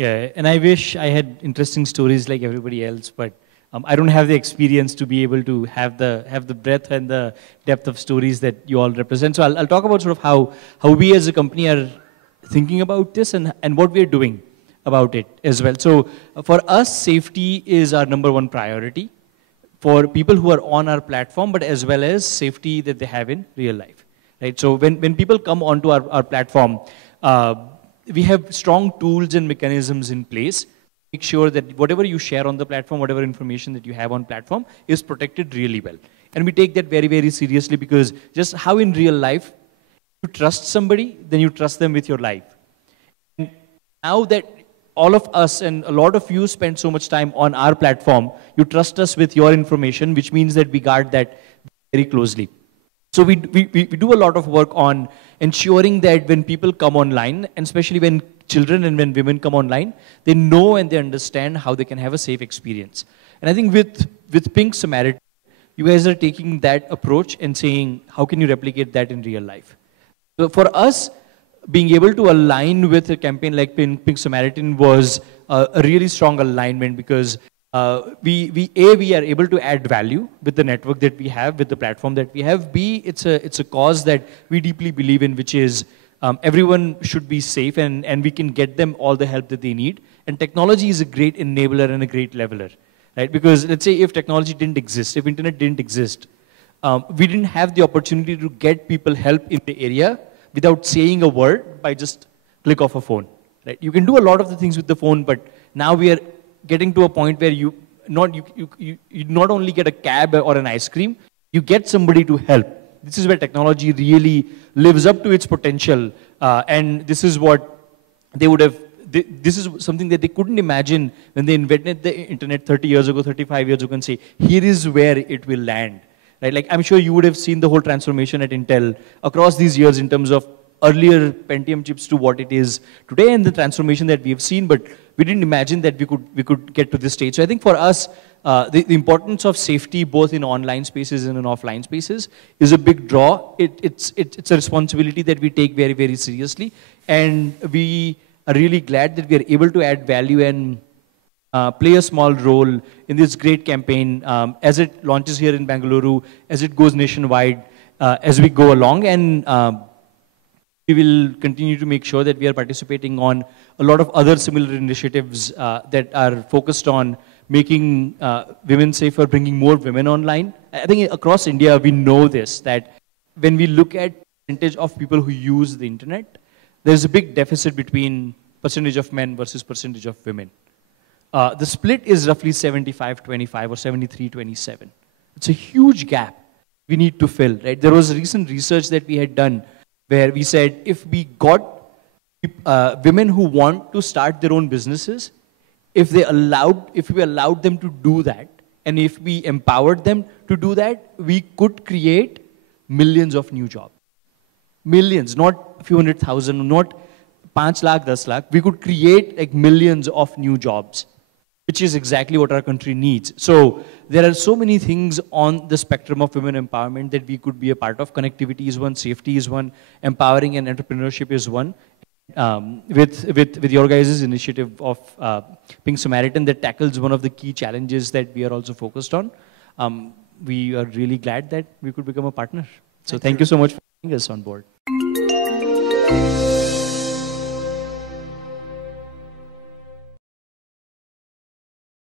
Yeah, and I wish I had interesting stories like everybody else, but I don't have the experience to be able to have the breadth and the depth of stories that you all represent. So I'll talk about sort of how we as a company are thinking about this and what we're doing about it as well. So for us, safety is our number one priority for people who are on our platform, but as well as safety that they have in real life, right? So when people come onto our platform, we have strong tools and mechanisms in place. Make sure that whatever you share on the platform, whatever information that you have on platform is protected really well. And we take that very, very seriously because just how in real life you trust somebody, then you trust them with your life. And now that all of us and a lot of you spend so much time on our platform, you trust us with your information, which means that we guard that very closely. So we do a lot of work on ensuring that when people come online, and especially when children and when women come online, they know and they understand how they can have a safe experience. And I think with Pink Samaritan, you guys are taking that approach and saying, how can you replicate that in real life? So for us, being able to align with a campaign like Pink Samaritan was a really strong alignment because we are able to add value with the network that we have, with the platform that we have. B, it's a cause that we deeply believe in, which is everyone should be safe and we can get them all the help that they need. And technology is a great enabler and a great leveler, right? Because let's say if technology didn't exist, if internet didn't exist, we didn't have the opportunity to get people help in the area without saying a word by just click off a phone, right? You can do a lot of the things with the phone, but now we are getting to a point where you not only get a cab or an ice cream, you get somebody to help. This is where technology really lives up to its potential, and this is what they would have. This is something that they couldn't imagine when they invented the internet 30 years ago, 35 years ago, and say, here is where it will land. Right? Like I'm sure you would have seen the whole transformation at Intel across these years in terms of earlier Pentium chips to what it is today and the transformation that we have seen, but we didn't imagine that we could get to this stage. So I think for us, the importance of safety both in online spaces and in offline spaces is a big draw. It's a responsibility that we take very, very seriously, and we are really glad that we are able to add value and play a small role in this great campaign as it launches here in Bengaluru, as it goes nationwide, as we go along. And we will continue to make sure that we are participating on a lot of other similar initiatives that are focused on making women safer, bringing more women online. I think across India, we know this, that when we look at percentage of people who use the internet, there's a big deficit between percentage of men versus percentage of women. The split is roughly 75-25 or 73-27. It's a huge gap we need to fill, right? There was recent research that we had done where we said if we got women who want to start their own businesses, if we allowed them to do that, and if we empowered them to do that, we could create millions of new jobs. Millions, not a few 100,000, not 5 lakh, 10 lakh. We could create like millions of new jobs, which is exactly what our country needs. So there are so many things on the spectrum of women empowerment that we could be a part of. Connectivity is one, safety is one, empowering and entrepreneurship is one. With your guys' initiative of Pink Samaritan that tackles one of the key challenges that we are also focused on, we are really glad that we could become a partner. So thank you so much for having us on board.